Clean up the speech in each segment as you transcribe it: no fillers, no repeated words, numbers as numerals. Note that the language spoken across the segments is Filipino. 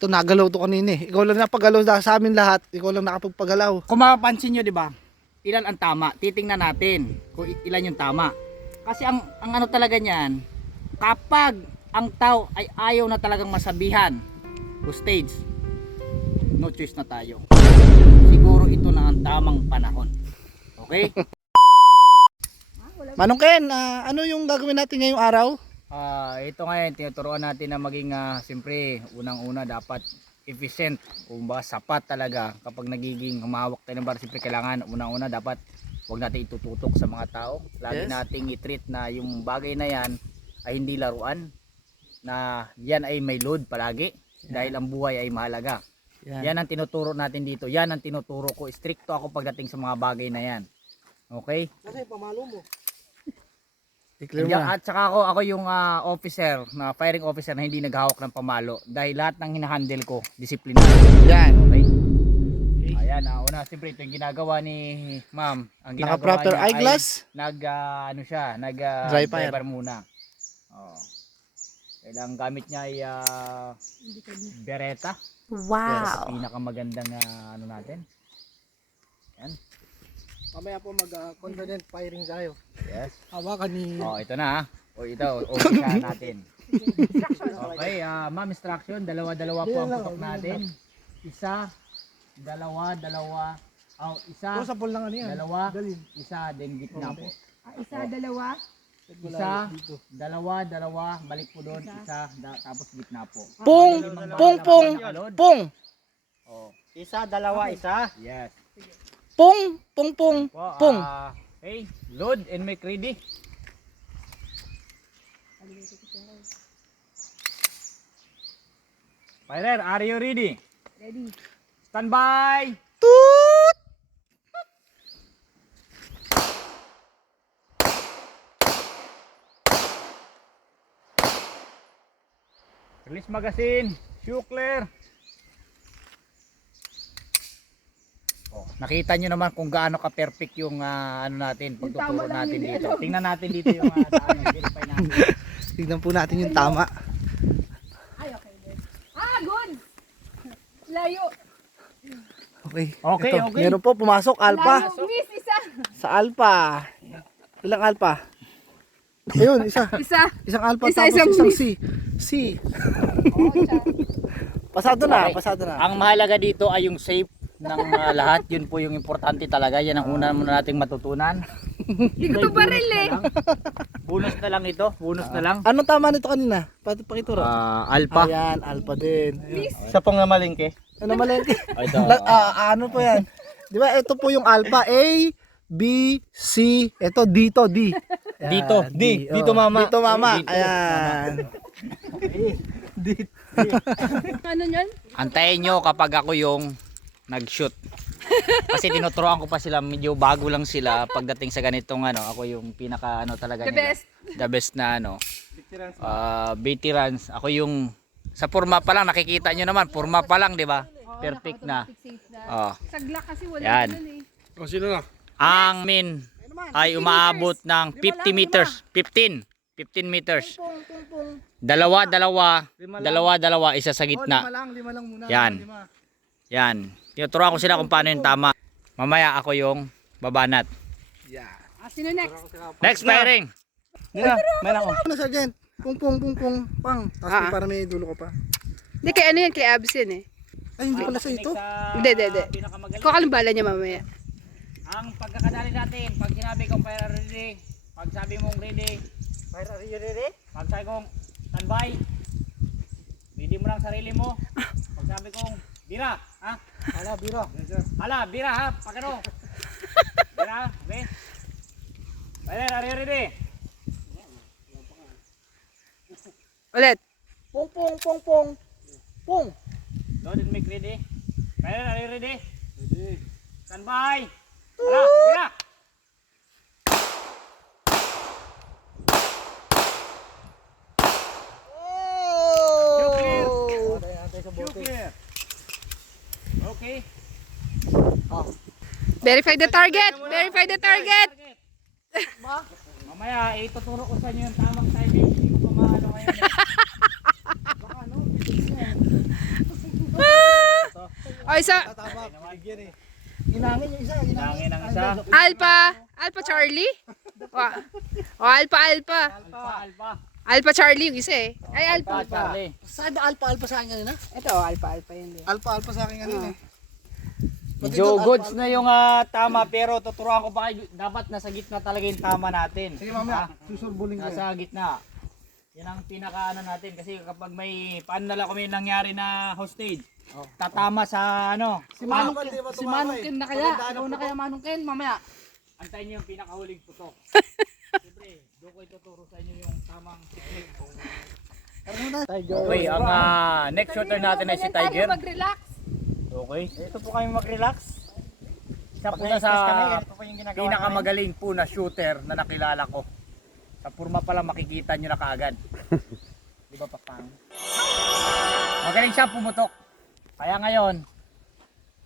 Ito nagalaw to kanina eh. Ikaw lang napagalaw sa amin lahat. Ikaw lang nakapagpagalaw. Kung mapapansin nyo, di ba? Ilan ang tama? Titingnan natin kung ilan yung tama. Kasi ang ano talaga niyan, kapag ang tao ay ayaw na talagang masabihan o stage, no choice na tayo. Siguro ito na ang tamang panahon. Okay? Manong Ken, ano yung gagawin natin ngayong araw? Ito ngayon, tinuturuan natin na maging siyempre, unang-una dapat efficient, kung ba sapat talaga kapag nagiging humawak tayo ng bar. Siyempre kailangan unang-una dapat huwag natin itututok sa mga tao. Lagi Yes. nating i-treat na yung bagay na yan ay hindi laruan, na yan ay may load palagi dahil ang buhay ay mahalaga. Yan ang tinuturo natin dito. Yan ang tinuturo ko. Stricto ako pagdating sa mga bagay na yan. Okay? Kasi pamalo mo. At saka ako yung officer, na firing officer na hindi naghawak ng pamalo dahil lahat ng hinahandle ko disiplinado. Yan. Okay? Ayan, una siyempre ito yung ginagawa ni ma'am. Ang ginagawa Naka-proper niya eyeglass. ay Dry fire. driver muna. Oh. Kailangan gamit niya ay Beretta. Wow. Pinakamagandang ano natin. Yan. Mamaya po mag-confident firing tayo. Yes. Hawakan ni... Oh, ito na. O ito, umpisa natin. Okay, ma'am, instruction, dalawa-dalawa po ang putok natin. Isa, dalawa, isa, sa pool lang ano yan. dalawa, isa, then gitna po. Isa, dalawa. Isa, dalawa, balik po doon, isa, tapos gitna po. Pung! Pung! Pung! Pung! Oh, Isa, dalawa, isa. yes. Pung! Pung! Pung! Po, Pung! okay, load and make ready. Firer, are you ready? Ready. Stand by. Toot! Release magazine. Shoe clear. Oh, nakita nyo naman kung gaano ka perfect yung ano natin, pagtuturo natin dito. Tingnan natin dito yung verify natin. Tignan po natin yung tama. Ay, okay. Good. Layo. Okay. Okay, Ito, okay. meron po pumasok alpha. Layo. Miss, isa. Sa alpha. Ilang alpha? Ayun, isa. Isa. Isang alpha Isa, tapos isang isang miss. C. C. Oh, siya. Pasado na, Okay. pasado na. Ang mahalaga dito ay yung safe ng lahat. Yun po yung importante talaga. Yan ang una muna nating matutunan. Hindi ko to baril eh. Bonus na lang ito. Bonus na lang. Anong tama nito kanina? Pakituro. Alpha. Ayan, alpha din. Ayun. Sa pong namalingke. Ano malengke? Ito. Ano po yan? Di ba ito po yung alpha A, B, C, ito dito D. Ayan, Dito, D. Dito, mama. Dito mama. Dito, Ayan. Ano yan? Antayin nyo kapag ako yung nag-shoot. Kasi tinuturoan ko pa sila, medyo bago lang sila pagdating sa ganitong ano, ako yung pinaka ano talaga The nila. best. The best na ano. Veterans. Ako yung sa forma pa lang nakikita nyo naman, forma pa lang, 'di ba? Perfect na. Oh. Sagla kasi wala Yan. ganun eh. Ang min ay umaabot ng 50 meters. 15 meters. Dalawa, isa sa gitna. Lima lang muna. Yan. Yan. Tinuturuan ko sila kung paano yung tama. Mamaya ako yung babanat. Yeah. Sino next? Next firing. Nina, may ako. Ano sergeant? Pung pung pung pung pang. Tapos para may dulo ka pa. Hindi, kay ano yan? Kay Abs yan eh. Ay hindi pala sa ito. Hindi. Kuha ka ng bala niya mamaya. Ang pagkakadali natin, pag sinabi kong fire ready, pag sabi mong ready, Fire, are you ready? pag sabi kong standby, ready mo lang sarili mo. Pag sabi kong bira, ha? Ala, biro. Hala, bira ha, pag ano? Bira, okay? Fire, are you ready? Ulit. Pung pung pung pung. Pung. Load and make ready. Fire, are you ready? Ready. Standby. Hala, bira. Shoot clear. Shoot clear. Okay. Verify the target. Verify the target. Mamaya, ituturo ko sa inyo yung tamang timing. Hindi ko pa maano ngayon. Baka ano, O, isa. Tama. Inangin yung isa. Inangin ang isa. Alpha. Alpha Charlie? O, Alpha, Alpha. Alpha. Alpha Charlie yung isa eh. Ay, Alpha. Charlie. Saan ba alpha sa akin kanina? Ito, Alpha, Alpha yun din. Alpha sa akin kanina. Pati Medyo doon, goods alpha. na yung tama, pero tuturuan ko pa kayo, dapat nasa gitna talaga yung tama natin. Sige mamaya, susurbuling ko. Nasa gitna. Yan ang pinaka ano natin kasi kapag may paano na lang kung may nangyari na hostage. Tatama sa ano. Si Manong Ken na kaya? Ikaw na kaya Manong Ken mamaya? Antayin niyo yung pinakahuling putok. Siyempre, doon ko ituturo sa inyo yung tamang technique. Okay, ang next shooter natin ay si Tiger. Mag-relax. Okay, ito po kami mag-relax. Isa po na sa pinakamagaling po na shooter na nakilala ko. Sa purma pa lang makikita nyo na kaagad. Di ba papang? Magaling siya pumutok. Kaya ngayon,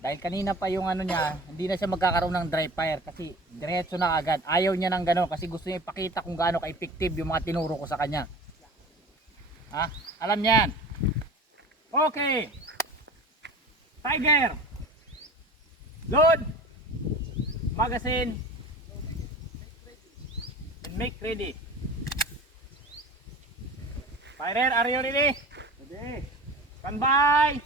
dahil kanina pa yung ano niya, hindi na siya magkakaroon ng dry fire kasi diretso na agad. Ayaw niya ng gano'n kasi gusto niya ipakita kung gaano ka-effective yung mga tinuro ko sa kanya. Ha? Alam niyan. Okay. Tiger. Load. Magazine. And make ready. Firer, are you ready? Ready. Stand by.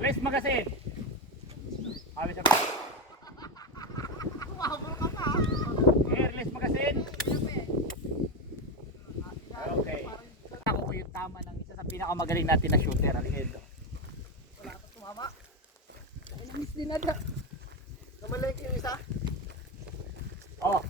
Release magazine. Habis siya. Okay, release magazine. Okay. Ako ko yung tama ng isa sa pinakamagaling natin na shooter, Alejandro. Miss din na daw. Namalengke yung isa. Oh.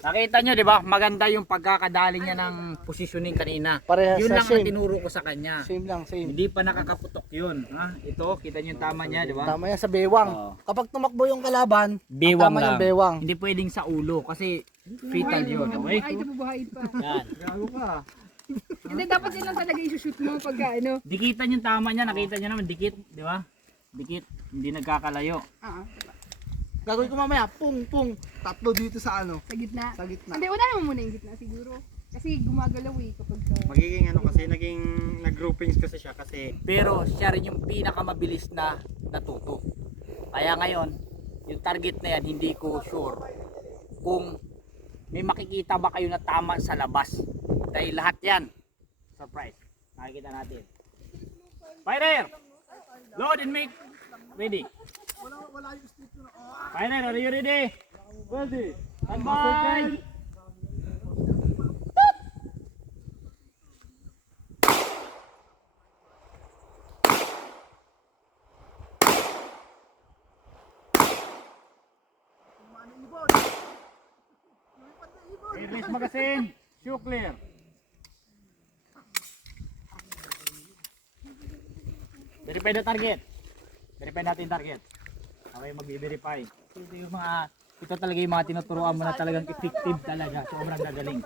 Nakita nyo, di ba? Maganda yung pagkakadali niya ng positioning kanina. Parehas Yun sa lang ang same. tinuro ko sa kanya. Same lang, same. Hindi pa nakakaputok yun. Ha? Ito, kita nyo yung tama niya, di ba? Tama yan sa bewang. Oo. Kapag tumakbo yung kalaban, Bewang tama lang. yung bewang. Hindi pwedeng sa ulo kasi fatal yun. Okay? Ay, bubuhayin pa. Yan. Hindi, dapat yun lang talaga isushoot mo pagka ano. Dikitan yung tama niya. Nakita nyo naman, dikit. Di ba? Dikit. Hindi nagkakalayo. Gagawin ko mamaya, pung. Tatlo dito sa ano, Sa gitna. sa gitna. Hindi, una naman muna yung gitna siguro. Kasi gumagalaw eh kapag Magiging ano kasi, naging nag-groupings kasi siya kasi Pero siya rin yung pinakamabilis na natuto. Kaya ngayon, yung target na yan, hindi ko sure kung may makikita ba kayo na tama sa labas. Dahil lahat yan, surprise. Nakikita natin. Firer! Load and make ready. Firer, are you ready? Ready. Stand by! Release magazine. Shoe clear. Verify the target. Verify natin yung target. Okay, mag-verify. Ito talaga yung mga tinuturuan mo na talagang effective talaga. Sobrang gagaling.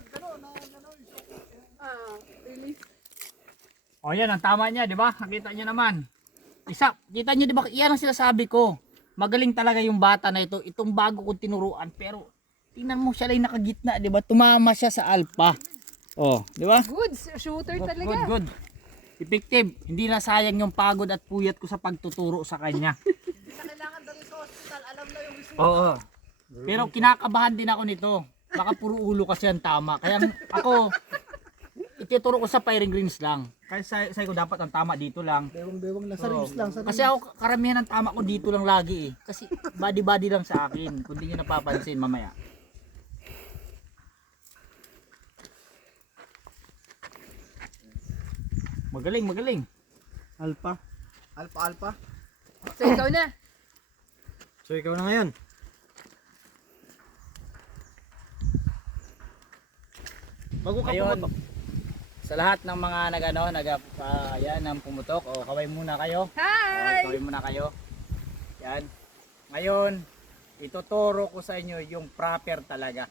O yan, ang tama niya, di ba? Nakita niyo naman. Kita niyo, di ba? Yan ang sinasabi ko. Magaling talaga yung bata na ito. Itong bago kong tinuruan. Pero tingnan mo siya lang nakagitna, di ba? Tumama siya sa alpha. Oh, di ba? good shooter talaga. Good. Effective. Hindi na sayang yung pagod at puyat ko sa pagtuturo sa kanya. Kailangan dali sa hospital, alam na yung result. Oo. Pero kinakabahan din ako nito. Baka puro ulo kasi ang tama. Kaya ako, ituturo ko sa firing range lang. Kasi sa ko dapat ang tama dito lang. Bewang lang, sa ribs lang, sa ribs. Kasi ako karamihan ng tama ko dito lang lagi eh. Kasi body lang sa akin. Kung di nyo napapansin mamaya. Magaling. alpha. Alpha. So ikaw na. So ikaw na ngayon. Bago ka Ngayon, pumutok. sa lahat ng mga yan, ng pumutok, o kaway muna kayo. Hi! Kaway muna kayo. Yan. Ngayon, ituturo ko sa inyo yung proper talaga.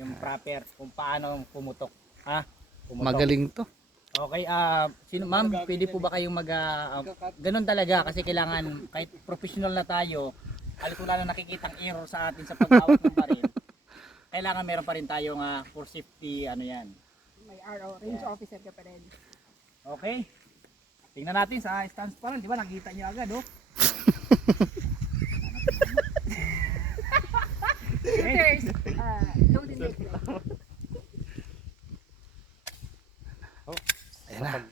Yung proper kung paano pumutok. Ha? Pumutok. Magaling to. Okay, sino ma'am, pwede po ba kayong ganun talaga kasi kailangan kahit professional na tayo, halos wala na nakikitang error sa atin sa pag-awat ng baril. kailangan meron pa rin tayong for safety ano yan. May RO, range officer ka pa rin. Okay? Tingnan natin sa stance pa rin, di ba? Nakita niyo agad, oh. Shooters, don't delay. Ayan na.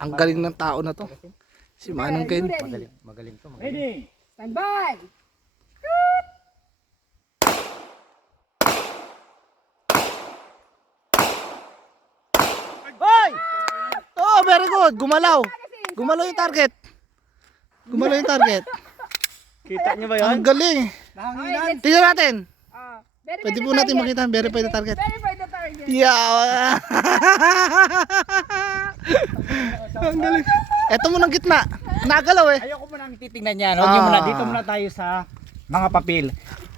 Ang galing ng tao na to. Si Manong Ken. Magaling to. Ready? Stand by! Hoy! Oh, very good. Gumalaw. Gumalaw yung target. Gumalaw yung target. Kita niyo ba Ang galing. Nahanginan. Tingnan natin. Verify Pwede the po natin target. makita ang verify the target. Verify the target. Yeah. Ang galing. Eto mo ng gitna. Nagalaw eh. Ayoko muna ang titingnan yan. Huwag niyo muna. Dito muna tayo sa mga papel.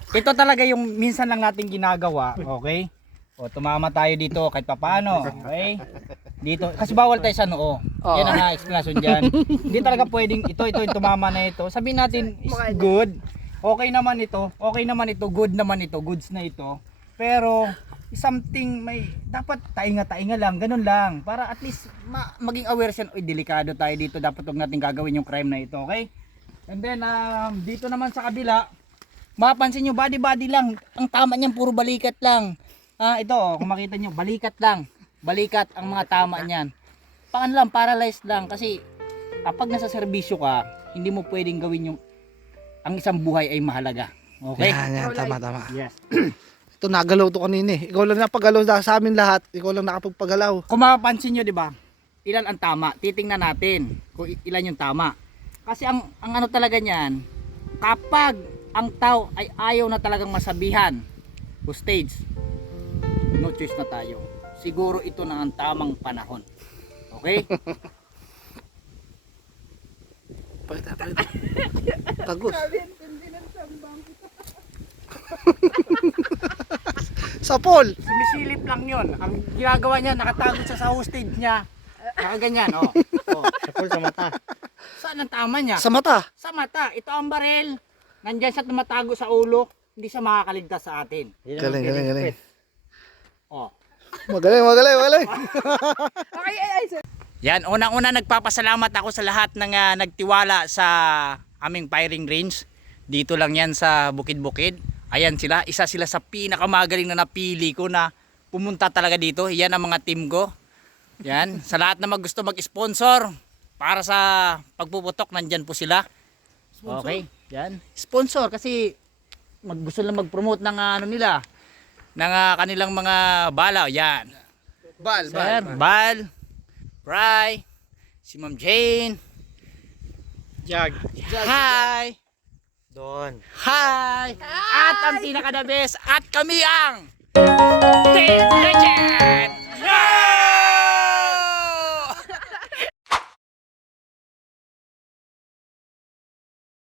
Ito talaga yung minsan lang natin ginagawa. Okay? O, tumama tayo dito kahit papaano. Okay? Dito. Kasi bawal tayo sa noo. Yan ang explanation dyan. Hindi talaga pwedeng ito yung tumama na ito. Sabihin natin is good. Okay naman ito. Okay naman ito. Good naman ito. Goods na ito. Pero something may dapat tainga-tainga lang, ganun lang para at least maging aware siya, oy delikado tayo dito, dapat wag natin gagawin yung crime na ito, okay? And then dito naman sa kabila, mapapansin nyo body lang, ang tama niyan puro balikat lang. Ito kung makita nyo, balikat ang mga tama niyan. Paano lang, paralyzed lang kasi kapag nasa serbisyo ka, hindi mo pwedeng gawin yung ang isang buhay ay mahalaga, okay? Yan, tama. Yes. Ito nagalaw to kanina eh. Ikaw lang napagalaw sa amin lahat. Ikaw lang nakapagpagalaw. Kung mapapansin nyo, di ba? Ilan ang tama? Titingnan natin kung ilan yung tama. Kasi ang ano talaga niyan, kapag ang tao ay ayaw na talagang masabihan, hostage, no choice na tayo. Siguro ito na ang tamang panahon. Okay? Pakita. Tagos. Sa pool. Sumisilip lang yun. Ang ginagawa niya, nakatago siya sa hostage niya. Nakaganyan, oh. Sa mata. Saan ang tama niya? Sa mata. Sa mata. Ito ang barel. Nandyan siya tumatago sa ulo. Hindi siya makakaligtas sa atin. Galing. Oh. Magaling. Okay, ay, sir. Yan, unang-una nagpapasalamat ako sa lahat ng nagtiwala sa aming firing range. Dito lang yan sa Bukid-Bukid. Ayan sila, isa sila sa pinakamagaling na napili ko na pumunta talaga dito. Yan ang mga team ko. Yan, sa lahat na gusto mag-sponsor para sa pagpuputok, nandyan po sila. Okay, yan. Sponsor kasi gusto lang mag-promote ng ano nila, ng kanilang mga bala. Yan. Bal, Fry, si Ma'am Jane. Jag. Hi! Doon. Hi! At ang pinaka-the best, at kami ang Team Legend!